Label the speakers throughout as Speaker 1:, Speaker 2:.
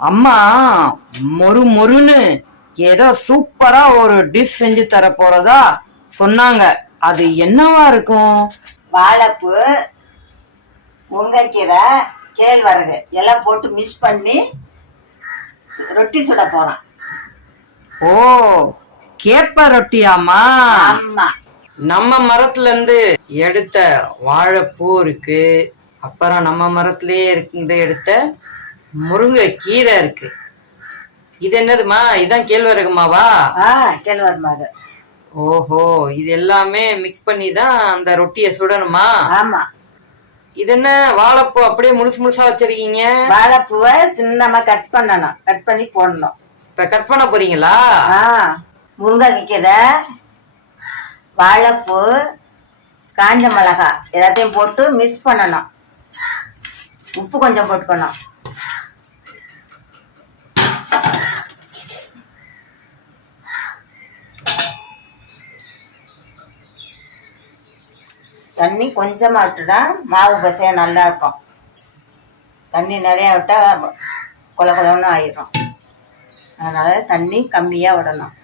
Speaker 1: அம்மா மொறு மொறுன்னு ஏதோ சூப்பரா ஒரு டிஷ் செஞ்சு தர போறதா சொன்னாங்க. அது என்னவா இருக்கும்?
Speaker 2: வாழைப்பூ முருங்கைக்கீரை கேழ்வரகு எல்லாம் போட்டு மிக்ஸ் பண்ணி ரொட்டி சுட போறோம்
Speaker 1: ஓ கேப்ப ரொட்டியாமா
Speaker 2: ஆமா.
Speaker 1: நம்ம மரத்துல இருந்து எடுத்த வாழைப்பூ இருக்கு. அப்புறம் நம்ம மரத்திலேயே இருந்து எடுத்த முருங்கை கீரை இருக்கு. இது என்னதுமா? இதான் கேழ்வரகுமாவா
Speaker 2: ஆ கேழ்வரகு
Speaker 1: ஓஹோ இது எல்லாமே மிக்ஸ் பண்ணி தான் அந்த ரொட்டியை சுடணுமா?
Speaker 2: ஆமா.
Speaker 1: இது என்ன வாழைப்பூ அப்படியே முழுசு முழுசா வச்சிருக்கீங்க?
Speaker 2: வாழைப்பூவை சின்னமா கட் பண்ணணும். கட் பண்ணி போடணும்.
Speaker 1: இப்ப கட் பண்ண போறீங்களா?
Speaker 2: ஆ முருங்கைக்கீரை வாழைப்பூ காஞ்ச மிளகாய் எல்லாத்தையும் போட்டு மிக்ஸ் பண்ணணும். உப்பு கொஞ்சம் போட்டுக்கணும். தண்ணி கொஞ்சமாக விட்டுட்டா மாவு பசையாக நல்லா இருக்கும் தண்ணி நிறையா விட்டா கொல கொலன்னு ஆயிடும் அதனால தண்ணி கம்மியாக விடணும்.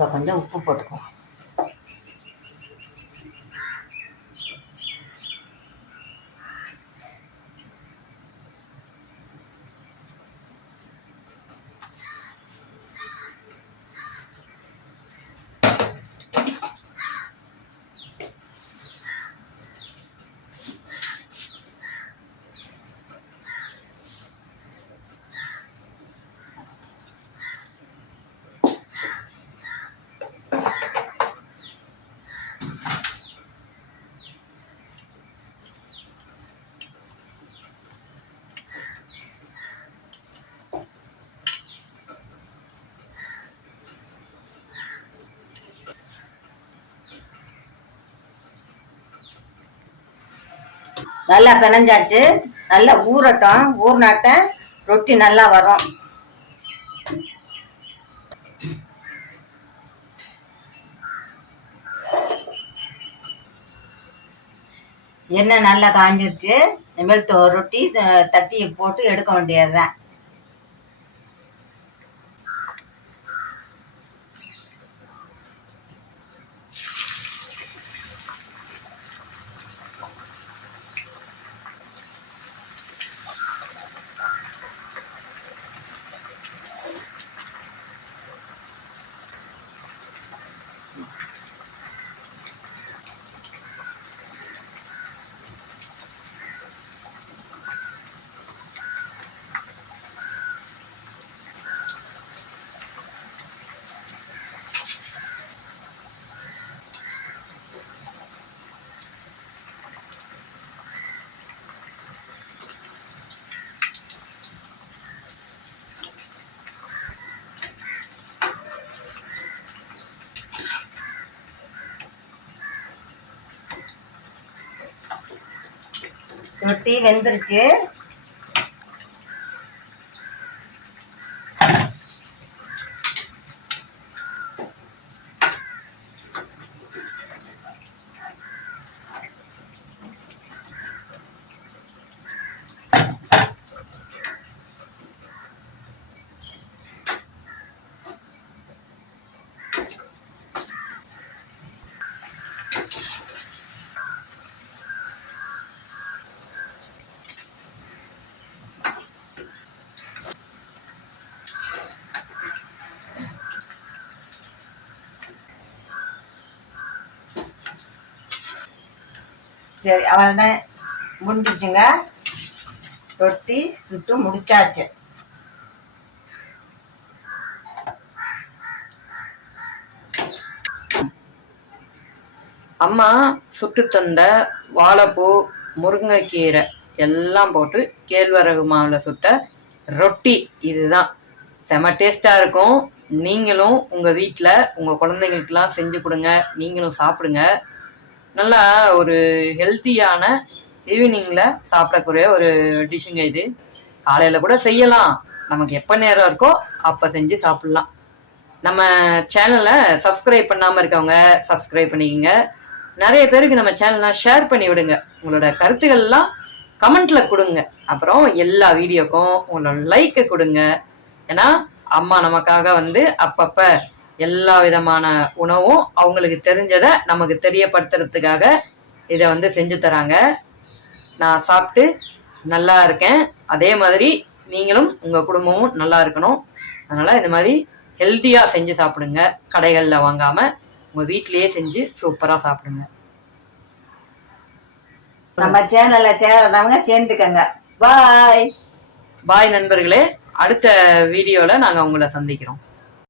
Speaker 2: இப்போ கொஞ்சம் உப்பு நல்லா பிணைஞ்சாச்சு. நல்லா ஊறட்டும். ஊறினாட்ட ரொட்டி நல்லா வரும். எண்ணெய் நல்லா காஞ்சிருச்சு. இனிமேல் ரொட்டி தட்டியை தட்டி போட்டு எடுக்க வேண்டியதுதான். Thank you. ரொட்டி வெந்துருச்சு Thank you. சரி அவள் தான் முடிஞ்சிச்சுங்க ரொட்டி சுட்டு முடிச்சாச்சு.
Speaker 1: அம்மா சுட்டு தந்த வாழைப்பூ முருங்கைக்கீரை எல்லாம் போட்டு கேழ்வரகு மாவில் சுட்ட ரொட்டி இதுதான். செம டேஸ்ட்டாக இருக்கும். நீங்களும் உங்கள் வீட்டில் உங்கள் குழந்தைங்களுக்கெல்லாம் செஞ்சு கொடுங்க. நீங்களும் சாப்பிடுங்க. நல்லா ஒரு ஹெல்த்தியான ஈவினிங்கில் சாப்பிடக்கூடிய ஒரு டிஷ்ஷுங்க இது. காலையில் கூட செய்யலாம். நமக்கு எப்போ நேரம் இருக்கோ அப்போ செஞ்சு சாப்பிட்லாம். நம்ம சேனலை சப்ஸ்கிரைப் பண்ணாமல் இருக்கவங்க சப்ஸ்கிரைப் பண்ணிக்கோங்க. நிறைய பேருக்கு நம்ம சேனல்லாம் ஷேர் பண்ணி விடுங்க. உங்களோட கருத்துக்கள்லாம் கமெண்ட்ல கொடுங்க. அப்புறம் எல்லா வீடியோக்கும் உங்களோட லைக்கை கொடுங்க. ஏன்னா அம்மா நமக்காக வந்து அப்பப்ப எல்லா விதமான உணவும் அவங்களுக்கு தெரிஞ்சதை நமக்கு தெரியப்படுத்துறதுக்காக இதை வந்து செஞ்சு தராங்க. நான் சாப்பிட்டு நல்லா இருக்கேன். அதே மாதிரி நீங்களும் உங்கள் குடும்பமும் நல்லா இருக்கணும். அதனால் இந்த மாதிரி ஹெல்த்தியாக செஞ்சு சாப்பிடுங்க. கடைகளில் வாங்காமல் உங்கள் வீட்டிலேயே செஞ்சு சூப்பராக சாப்பிடுங்க.
Speaker 2: நம்ம சேனல்ல சேராதவங்க சேர்ந்துக்கங்க. பாய்
Speaker 1: பாய் நண்பர்களே. அடுத்த வீடியோவில் நாங்கள் உங்களை சந்திக்கிறோம்.